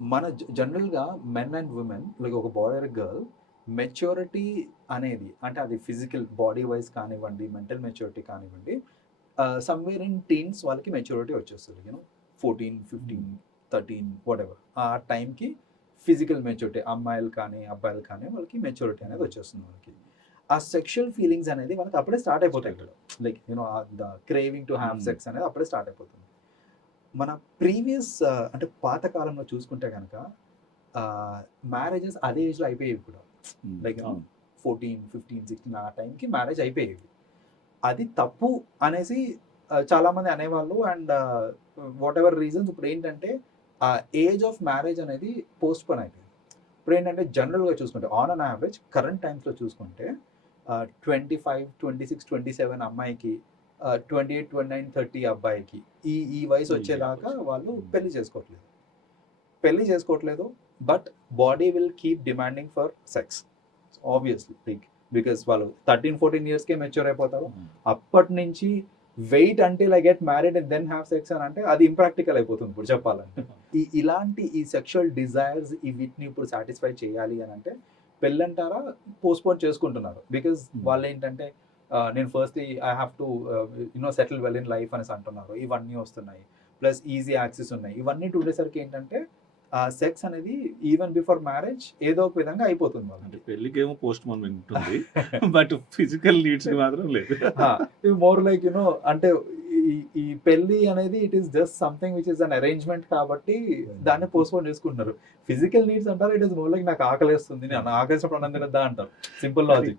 మన జనరల్‌గా men and women like ఒక బాయ్ ఆర్ గర్ల్ మెచ్యూరిటీ అనేది అంటే అది ఫిజికల్ బాడీ వైస్ కానివ్వండి, మెంటల్ మెచ్యూరిటీ కానివ్వండి, సమ్‌వేర్ ఇన్ టీన్స్ వాళ్ళకి మెచ్యూరిటీ వచ్చేస్తది. 14, 15, 13 వాటెవర్. ఆ టైంకి ఫిజికల్ మెచ్యూరిటీ అమ్మాయిలు కానీ, అబ్బాయిలు కానీ వాళ్ళకి మెచ్యూరిటీ అనేది వచ్చేస్తుంది వాళ్ళకి. ఆ సెక్షువల్ ఫీలింగ్స్ అనేది వాళ్ళకి అప్పుడే స్టార్ట్ అయిపోతాయి ఇక్కడ. Like the craving to have sex అనేది అప్పుడే స్టార్ట్ అయిపోతుంది. మన ప్రీవియస్ అంటే పాత కాలంలో చూసుకుంటే గనక మ్యారేజెస్ అదే ఏజ్‌లో అయిపోయేవి కూడా. లైక్ 14, 15, 16 ఆ టైంకి మ్యారేజ్ అయిపోయేవి. అది తప్పు అనేసి చాలామంది అనేవాళ్ళు. అండ్ వాటెవర్ రీజన్స్ ఇప్పుడేంటంటే ఆ ఏజ్ ఆఫ్ మ్యారేజ్ అనేది పోస్ట్‌పోన్ అయిపోయింది. ఇప్పుడేంటంటే జనరల్‌గా చూసుకుంటే ఆన్ అన్ యావరేజ్ కరెంట్ టైమ్స్‌లో చూసుకుంటే 25, 26, 27 అమ్మాయికి 28, 29, 30 అబ్బాయికి ఈ ఈ వయసు వచ్చేదాకా వాళ్ళు పెళ్లి చేసుకోవట్లేదు. పెళ్లి చేసుకోవట్లేదు. But body will keep demanding for sex. Obviously because వాళ్ళు 13, 14 ఇయర్స్‌కే మెచ్యూర్ అయిపోతారు. అప్పటి నుంచి wait until I get married and then have sex అని అంటే అది ఇంప్రాక్టికల్ అయిపోతుంది ఇప్పుడు చెప్పాలంటే. ఇలాంటి ఈ సెక్షువల్ డిజైర్స్ వీటిని ఇప్పుడు సాటిస్ఫై చేయాలి అని అంటే పెళ్ళంటారా పోస్ట్‌పోన్ చేసుకుంటున్నారు. బికాస్ వాళ్ళేంటంటే నేను firstly I have to settle well in life అనేసి అంటున్నారు. ఇవన్నీ వస్తున్నాయి. ప్లస్ ఈజీ యాక్సెస్ ఉన్నాయి. ఇవన్నీ ఉండేసరికి ఏంటంటే సెక్స్ అనేది ఈవెన్ బిఫోర్ మ్యారేజ్ ఏదో ఒక విధంగా అయిపోతుంది అంటే వాళ్ళకి. పెళ్ళికేమో పోస్ట్‌పోన్‌మెంట్ ఉంటుంది. బట్ ఫిజికల్ నీడ్స్‌కి మాత్రం లేదు. మోర్ లైక్ అంటే ఈ పెళ్లి అనేది it is just something which is an arrangement కాబట్టి దాన్ని పోస్ట్‌పోన్ చేసుకుంటున్నారు. ఫిజికల్ నీడ్స్ అంటారు ఇట్ ఈస్ మోర్ లైక్ నాకు ఆకలేస్తుంది. నేను ఆకలేసినప్పుడు అన్నం తినొద్దా అంటారు. Simple logic.